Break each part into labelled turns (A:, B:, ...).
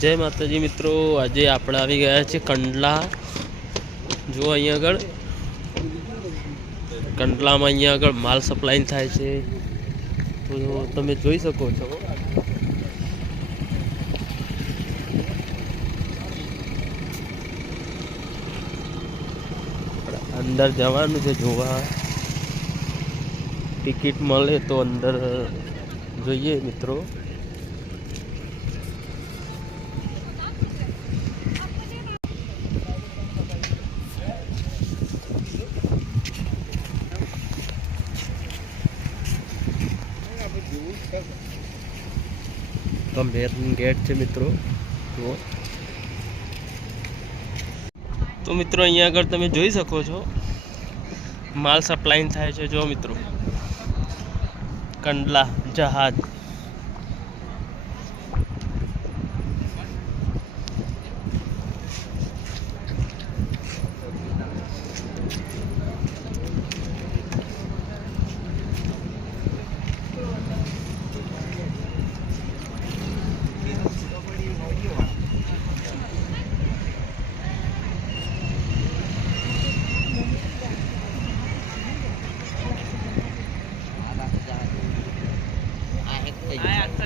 A: જય માતાજી મિત્રો, આજે આપણે આવી ગયા છે કંડલા. જો અહીંયા આગળ. કંડલામાં અહીંયા આગળ માલ સપ્લાય થાય છે. તો તમે જોઈ શકો છો. અંદર જવાનું છે, જોવા. ટિકિટ મળે તો અંદર જોઈએ મિત્રો. તો મેન ગેટ છે મિત્રો. જુઓ. તો મિત્રો, અહીંયા આગળ તમે જોઈ શકો છો. માલ સપ્લાય થાય છે. જો મિત્રો. કંડલા, જહાજ.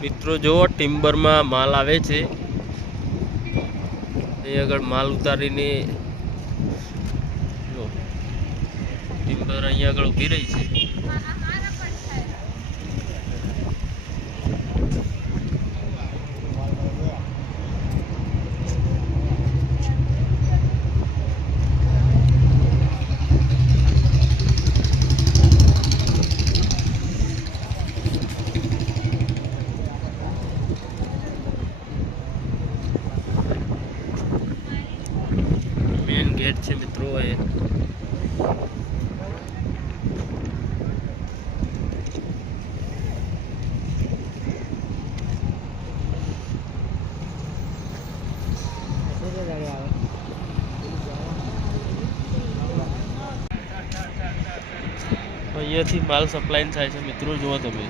A: મિત્રો, જુઓ, ટિમ્બરમાં માલ આવે છે. અહીં આગળ માલ ઉતારીને ટિમ્બર અહીંયા આગળ ઊભી રહી છે. મેન છે મિત્રો એ. અહીંયાથી માલ સપ્લાય થાય છે મિત્રો જુઓ તમે.